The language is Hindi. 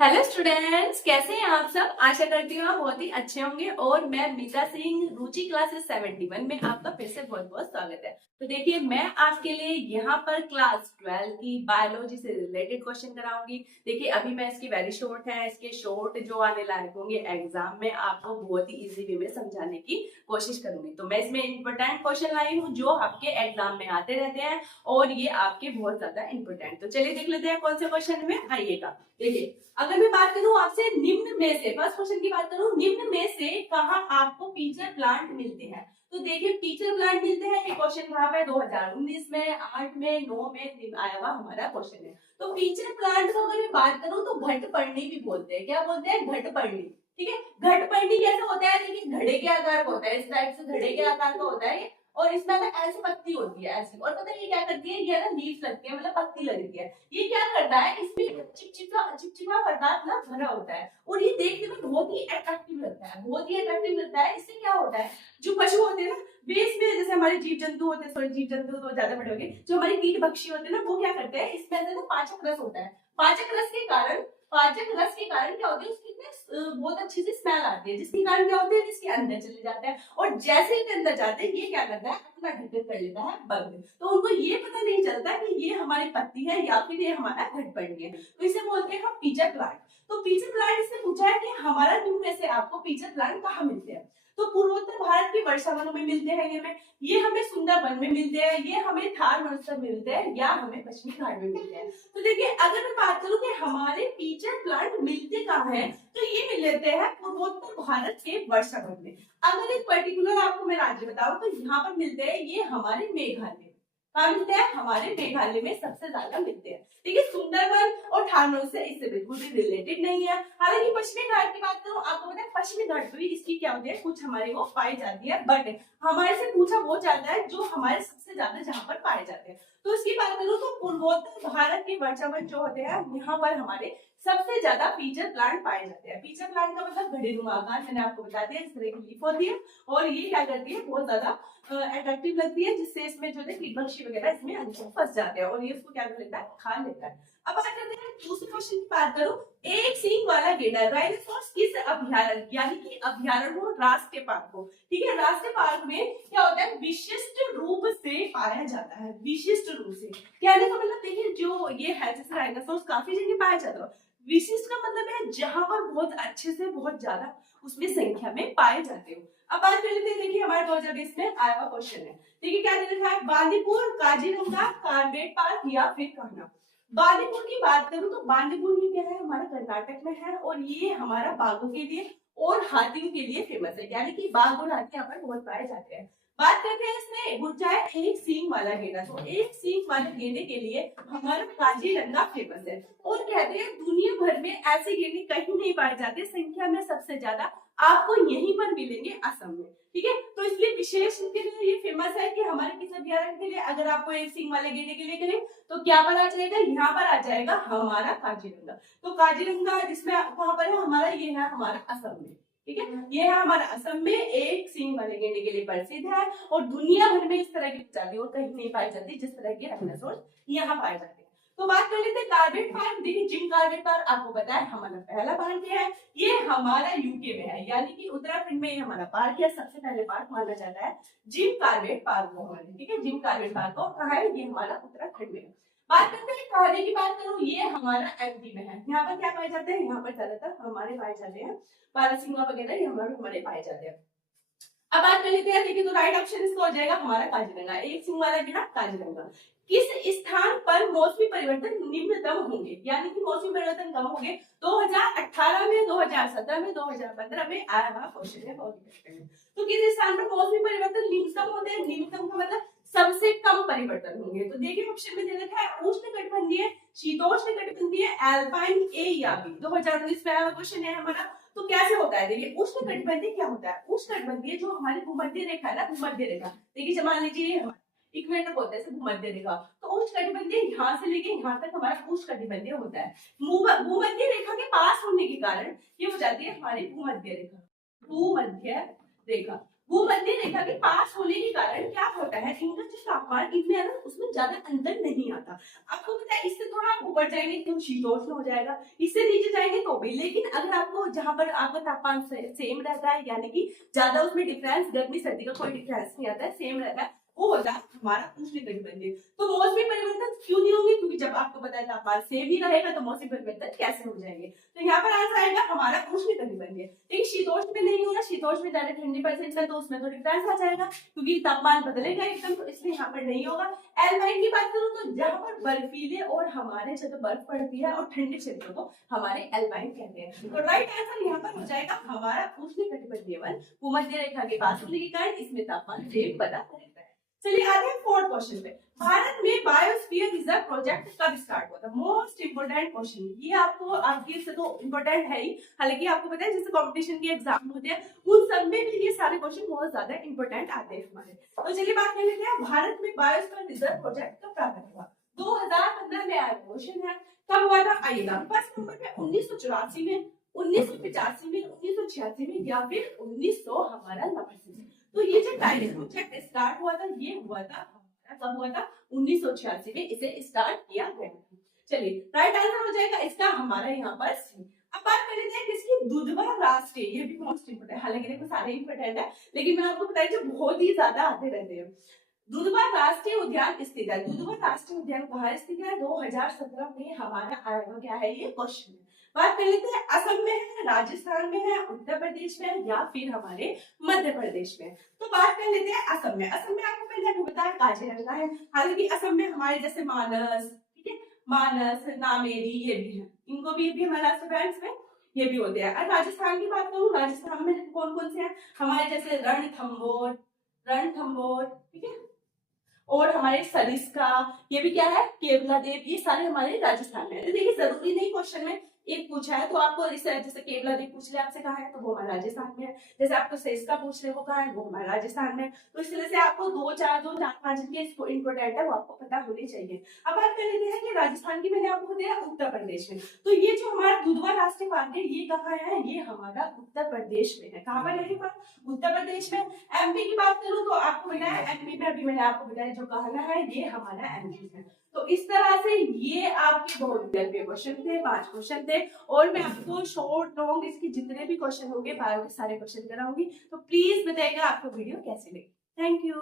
हेलो स्टूडेंट्स, कैसे हैं आप सब। आशा करती हूँ आप बहुत ही अच्छे होंगे। और मैं मीता सिंह, रुचि क्लासेस 71 में आपका फिर से बहुत बहुत स्वागत है। तो देखिए, मैं आपके लिए यहाँ पर क्लास 12 की बायोलॉजी से रिलेटेड क्वेश्चन कराऊंगी। देखिए, अभी मैं इसकी वेरी शॉर्ट है, इसके शॉर्ट जो आने लायक होंगे एग्जाम में आपको बहुत ही इजी वे में समझाने की कोशिश करूंगी। तो मैं इसमें इंपॉर्टेंट क्वेश्चन लाई हूँ जो आपके एग्जाम में आते रहते हैं और ये आपके बहुत ज्यादा इंपॉर्टेंट। तो चलिए देख लेते हैं कौन से क्वेश्चन में आइएगा। देखिए, अगर मैं बात करूं आपसे निम्न में से, फर्स्ट क्वेश्चन की बात करूं, निम्न में से कहां आपको पीचर प्लांट मिलते हैं। तो देखिए, पीचर प्लांट मिलते हैं, ये क्वेश्चन कहां पे 2019 में, 8 में, 9 में आया हुआ हमारा क्वेश्चन है। तो पीचर प्लांट को अगर मैं बात करूं तो घटपर्णी भी बोलते हैं। क्या बोलते हैं? घटपर्णी। ठीक है, घटपर्णी कैसे होता है? देखिए, घड़े के आकार का होता है, इस टाइप से घड़े के आकार का होता है और इसमें ना ऐसी पत्ती होती है ऐसी। और पता है ये क्या करती है? ये ना लीफ लगती है, मतलब पत्ती लगती है। ये क्या करता है? इसमें चिपचिपा पदार्थ ना भरा होता है और ये देखने में बहुत ही अट्रैक्टिव लगता है, बहुत ही अट्रैक्टिव लगता है। इससे क्या होता है, जो पशु होते हैं ना बेस में, जैसे हमारे जीव जंतु होते हैं, सॉरी जीव जंतु तो ज्यादा बड़े हो गए, जो हमारे कीट पक्षी होते हैं ना, वो क्या करते हैं, इसमें से ना पाचक रस होता है। पाचक रस के कारण क्या होती है, उसकी बहुत अच्छी सी स्मेल आती है, जिसके कारण क्या होते हैं, इसके अंदर चले जाते हैं और जैसे ही अंदर जाते हैं ये क्या करता है, अपना ढक्कन कर लेता है बंद। तो उनको ये पता नहीं चलता कि ये हमारी पत्ती है या फिर ये हमारा घटपर्णी है। तो इसे बोलते हैं हम पीचर प्लांट। तो पीचर प्लांट इसने पूछा है कि हमारा निम्न में से आपको पीचर प्लांट कहाँ मिलते हैं। तो पूर्वोत्तर भारत के वर्षा वनों में मिलते हैं, ये हमें सुंदरबन में मिलते हैं, ये हमें थार वनस्पति में मिलते हैं या हमें पश्चिमी घाट में मिलते हैं। तो देखिए, अगर मैं बात करूं कि हमारे पीचर प्लांट मिलते कहाँ हैं, तो ये मिल लेते हैं पूर्वोत्तर भारत के वर्षा वन में। अगर एक पर्टिकुलर आपको मैं राज्य बताऊं तो यहाँ पर मिलते हैं ये हमारे मेघालय। कहाँ मिलते हैं? हमारे मेघालय में सबसे ज्यादा मिलते हैं। ठीक है, सुंदरवन और थारनोल से इससे बिल्कुल भी रिलेटेड नहीं है। हालांकि पश्चिमी घाट की बात करूं, आपको पता है पश्चिमी घाट पे भी इसकी क्या होती है, कुछ हमारे वो पाई जाती है, बट हमारे से पूछा वो जाता है जो हमारे सबसे ज्यादा जहाँ पर पाए जाते हैं। तो इसकी बात करूं तो पूर्वोत्तर भारत के वर्षावन जो होते हैं यहाँ पर हमारे सबसे ज्यादा पीचर प्लांट पाए जाते हैं। पीचर प्लांट का मतलब घड़ेनुमा आकार, मैंने आपको बता दिया, इस तरह की लीफ होती है और ये क्या करती है, बहुत ज्यादा अट्रैक्टिव लगती है, जिससे इसमें जो है कीट पक्षी वगैरह इसमें अंदर फंस जाते हैं और ये उसको क्या कर लेता है, खा लेता है। अब बात करते हैं दूसरे क्वेश्चन की बात करूं, एक सींग वाला गेंडा राइनोसोरस किस अभ्यारण्य, यानी कि अभ्यारण्य हो राष्ट्रीय पार्क हो। ठीक है, राष्ट्रीय पार्क में क्या होता है, विशिष्ट रूप से पाया जाता है, विशिष्ट रूप से। कहने का मतलब देखिए, जो ये है जैसे राइनोसोरस काफी जगह पाया जाता है, विशिष्ट का मतलब है जहां पर बहुत अच्छे से बहुत ज्यादा उसमें संख्या में पाए जाते हो। अब बात कर लेते हैं, देखिए हमारे 2020 में आया हुआ क्वेश्चन है। देखिए क्या दे रखा है, बांदीपुर, काजीरंगा, कार्बेट पार्क या फिर कहना। बांदीपुर की बात करूं तो बांदीपुर ये क्या है, हमारा कर्नाटक में है और ये हमारा बाघों के लिए और हाथियों के लिए फेमस है, यानी कि बाघ और हाथी यहाँ पर बहुत पाए जाते हैं। बात करते हैं इसमें पूछा है एक सींग वाला गेंडा। तो एक सींग वाले गेंडे के लिए हमारा काजीरंगा फेमस है और कहते हैं दुनिया भर में ऐसे गेंडे कहीं नहीं पाए जाते, संख्या में सबसे ज्यादा आपको यहीं पर मिलेंगे, असम में। ठीक है, तो इसलिए विशेष के लिए ये फेमस है कि हमारे किस अभ्यारण्य के लिए अगर आपको एक सींग वाले गेंडे के लिए करें तो क्या पर आ जाएगा, यहाँ पर आ जाएगा हमारा काजीरंगा। तो काजीरंगा जिसमें कहाँ पर है हमारा, ये है हमारा असम में। ठीक है, ये है हमारा असम में एक सींग वाले गेंडे के लिए प्रसिद्ध है और दुनिया भर में इस तरह की प्रजाति और कहीं नहीं पाई जाती जिस तरह के राइनोसोरस यहाँ पाए जाते हैं। तो बात कर लेते हैं कार्बेट पार्क। देखिए, जिम कार्बेट पार्क आपको पता है हमारा पहला पार्क है, ये हमारा यूके में है, यानी कि उत्तराखंड में हमारा पार्क है, सबसे पहले पार्क माना जाता है जिम कार्बेट पार्क को हमारे। ठीक है, जिम कार्बेट पार्क को कहा है, ये हमारा उत्तराखंड में है। बात करते हैं कहने की बात करूं, ये हमारा एमपी में है। यहाँ पर क्या पाए जाते हैं, यहाँ पर ज्यादातर हमारे पाए जाते हैं बारहसिंगा वगैरह, ये हमारे पाए जाते हैं। अब बात कर लेते हैं, देखिए तो राइट ऑप्शन इसका हो जाएगा हमारा काजीरंगा, एक सिंह वाला गिरा काजीरंगा। किस स्थान पर मौसमी परिवर्तन निम्नतम होंगे, यानी कि मौसमी परिवर्तन कम होंगे 2018 में, 2017 में, 2015 में आया हुआ क्वेश्चन है, बहुत इंपॉर्टेंट है। तो किस स्थान पर मौसमी परिवर्तन निम्नतम होते हैं, निम्नतम का मतलब सबसे कम परिवर्तन होंगे। तो देखिए ऑप्शन में दे रखा है उष्णकटिबंधीय, शीतोष्ण कटिबंधीय, एल्पाइन, ए या बी। 2019 में आया क्वेश्चन है हमारा। तो कैसे होता है, देखिए उष्णकटिबंधीय क्या होता है, उष्णकटिबंधीय जो हमारी भूमध्य रेखा है ना, भूमध्य रेखा, देखिए मान लीजिए इक्वेटर बोलते हैं भूमध्य रेखा, तो उष्णकटिबंधीय यहाँ से लेके यहाँ तक हमारा उष्णकटिबंधीय होता है। भूमध्य रेखा के पास होने के कारण ये हो जाती है हमारी भूमध्य रेखा, भूमध्य रेखा। भूमध्य रेखा के पास होने के कारण क्या होता है, इनका जो तापमान इनमें है ना उसमें ज्यादा अंतर नहीं आता। आपको पता है इससे थोड़ा आप ऊपर जाएंगे तो शीतोष्ण हो जाएगा, इससे नीचे जाएंगे तो भी। लेकिन अगर आपको जहां पर आपका तापमान सेम रहता है, यानी कि ज्यादा उसमें डिफरेंस, गर्मी सर्दी का कोई डिफरेंस नहीं आता है, सेम रहता है, वो होता है हमारा उष्णकटिबंधीय। तो मौसमी परिवर्तन क्यों नहीं होंगे, क्योंकि जब आपको पता है तापमान सेम ही रहेगा तो मौसमी परिवर्तन कैसे हो जाएंगे। तो यहाँ पर आंसर आएगा हमारा उष्णकटिबंधीय। लेकिन शीतोष्ण में नहीं होगा, शीतोष्ण में ज्यादा ठंडी पड़ सकता है तो उसमें तो डिफरेंस आ जाएगा क्योंकि तापमान बदलेगा एकदम, तो इसलिए यहाँ पर नहीं होगा। एल्पाइन की बात करूं तो जहां पर बर्फीले और हमारे जगह बर्फ पड़ती है और ठंडे क्षेत्रों को हमारे एल्पाइन कहते हैं। तो राइट आंसर यहाँ पर हो जाएगा हमारा उष्णकटिबंधीय वन। भूमध्य रेखा के पास होने के कारण इसमें तापमान सेम बना रहता है। चलिए आते हैं फोर्थ क्वेश्चन पे। भारत में बायोस्फीयर रिजर्व प्रोजेक्ट कब स्टार्ट हुआ था? मोस्ट इंपोर्टेंट क्वेश्चन, ये आपको आपके से तो इंपोर्टेंट है ही, हालांकि आपको पता है जैसे कंपटीशन के एग्जाम होते हैं उन सब में भी ये सारे क्वेश्चन बहुत ज्यादा इंपोर्टेंट आते हैं हमारे। तो चलिए बात कर लेते हैं भारत में बायोस्फीयर रिजर्व प्रोजेक्ट कब प्रारंभ हुआ। 2015 में आया क्वेश्चन है, कब हुआ था आइएगा। फर्स्ट नंबर पे 1984 में, 1985 में, 1986 में या फिर 1900 हमारा 90 में। तो ये जो पायलट प्रोजेक्ट स्टार्ट हुआ था ये हुआ था हमारा, कब हुआ था? 1986 में इसे स्टार्ट किया गया था। चलिए राइट आंसर हो जाएगा इसका हमारा यहाँ पर सी। अब बात कर लेते हैं किसकी, दुधवा राष्ट्रीय, ये भी मोस्ट इंपोर्टेंट है, हालांकि देखो सारे इंपोर्टेंट है लेकिन मैं आपको बताई जो बहुत ही ज्यादा आते रहते हैं। दुधवा राष्ट्रीय उद्यान स्थित है, दुधवा राष्ट्रीय उद्यान कहाँ स्थित है? 2017 में हमारा आएगा क्या है ये क्वेश्चन। बात कर लेते हैं असम में है, राजस्थान में है, उत्तर प्रदेश में है या फिर हमारे मध्य प्रदेश में। तो बात कर लेते हैं असम में। असम में आपको पहले आपको बताया काजीरंगा है, हालांकि असम में हमारे जैसे मानस, ठीक है, मानस, नामेरी ये भी है, इनको भी हमारे राष्ट्रीय में ये भी होते हैं। और राजस्थान की बात करूं, राजस्थान में कौन कौन से हैं हमारे जैसे रणथंभौर, रणथंभौर, ठीक है, और हमारे सरिस्का, ये भी क्या है, केवला देव, ये सारे हमारे राजस्थान में है। देखिए जरूरी नहीं क्वेश्चन में एक पूछा है तो आपको जैसे केवला देव पूछ ले आपसे कहाँ है तो वो हमारे राजस्थान में है, जैसे आपको सरिस्का पूछ ले वो कहाँ है वो हमारे राजस्थान में। तो इस तरह से आपको दो चार पांच के इंपोर्टेंट है वो आपको पता होनी चाहिए। अब बात कर लेते हैं कि राजस्थान की मैंने आपको दिया उत्तर प्रदेश में। तो ये जो हमारा दुधवा राष्ट्रीय पार्क है ये कहाँ है, ये हमारा उत्तर प्रदेश में है। कहाँ पर है? उत्तर प्रदेश में। एमपी की बात करूं तो आपको बताया एमपी में, अभी मैंने आपको बताया जो कहना है ये हमारा एमपी है। तो इस तरह से ये आपके बहुत क्वेश्चन थे, 5 क्वेश्चन थे, और मैं आपको शॉर्ट लॉन्ग इसके जितने भी क्वेश्चन होंगे बायो के सारे क्वेश्चन कराऊंगी। तो प्लीज बताइएगा आपको वीडियो कैसे लगी। Thank you.